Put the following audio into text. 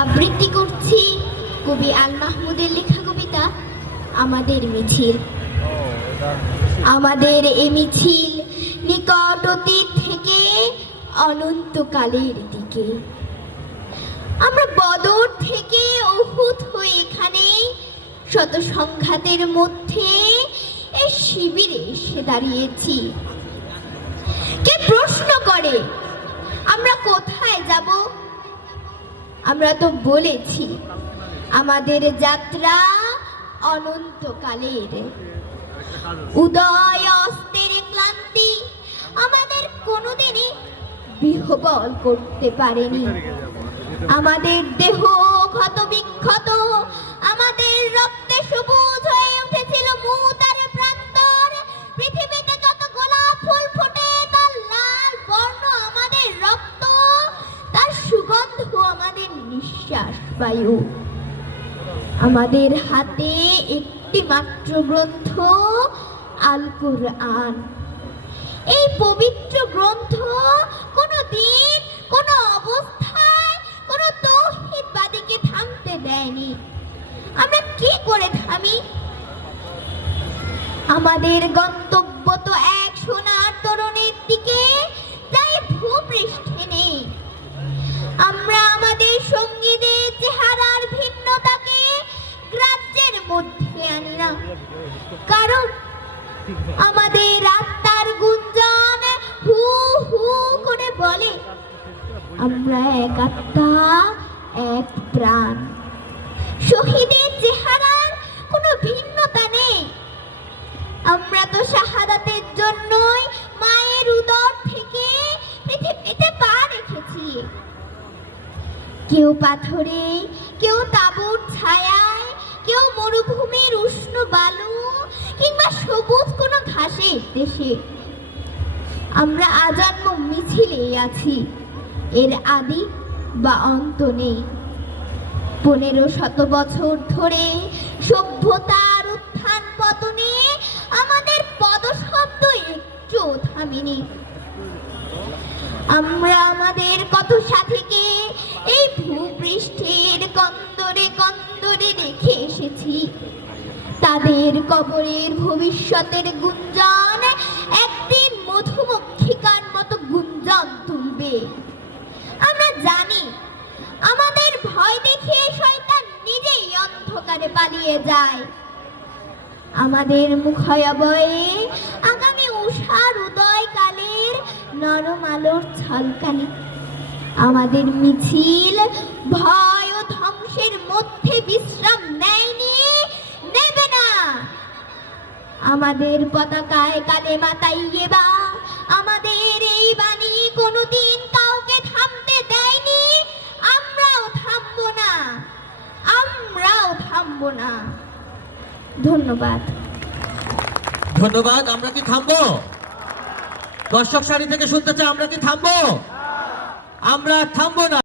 আবৃত্তি করছি কবি আল মাহমুদের লেখা কবিতা, আমাদের মিছিল। আমাদের এ মিছিল নিকট অতীত থেকে অনন্তকালের দিকে। আমরা বদর থেকে অহুত হয়ে এখানে শত সংঘাতের মধ্যে এই শিবিরে এসে দাঁড়িয়েছি। কে প্রশ্ন করে, আমরা কোথায় যাব? আমরা তো বলেছি, আমাদের যাত্রা অনন্তকালের। উদয় অস্তের ক্লান্তি আমাদের কোনোদিনই বিহবল করতে পারেনি। আমাদের দেহ ক্ষত বিক্ষত বায়ু। আমাদের হাতে একটি মাত্র গ্রন্থ আল কুরআন এই পবিত্র গ্রন্থ কোনো দিন কোনো অবস্থায়, কোনো তৌহিদবাদীকে থামতে দেয়নি। আমরা কি করে থামি আমাদের গন্তব্য তো এক সোনার কারণ আমাদের আত্মার গুঞ্জন হু হু করে বলে, আমরা এক আত্মা, এক প্রাণ। শহীদের চেহারার কোনো ভিন্নতা নেই। আমরা তো শাহাদাতের জন্যই মায়ের উদর থেকে পৃথিবীতে পা রেখেছি। কেউ পাথরে, কেউ তাঁবুর কেউ মরুভূমির উষ্ণ বালু কিংবা সবুজ কোনো ঘাসের দেশে। আমরা আজন্ম মিছিলে আছি। এর আদি বা অন্ত নেই। পনেরো শত বছর ধরে সভ্যতার উত্থান পতনে আমাদের পদশব্দ একটু থামেনি। আমরা আমাদের কত কবরের ভবিষ্যতের গুঞ্জন একদিন মধুমক্ষিকার মতো গুঞ্জন তুলবে। আমরা জানি, আমাদের ভয় দেখিয়ে শয়তান নিজেই অন্ধকারে পালিয়ে যায়। আমাদের মুখয়বয়ে আগামী উষার উদয়কালের নরম আলোর ছলকানি, আমাদের মিছিল ভয় ও ধ্বংসের মধ্যে বিশ্রাম আমাদের পতাকায় কালে মাতাইয়ে বা আমাদের এই বাণী কোনোদিন কাউকে থামতে দেয়নি। আমরাও থামবো না। আমরাও থামবো না। ধন্যবাদ। ধন্যবাদ, আমরা কি থামবো? দর্শক সারি থেকে শুনতে চাই আমরা কি থামবো? আমরা থামবো না।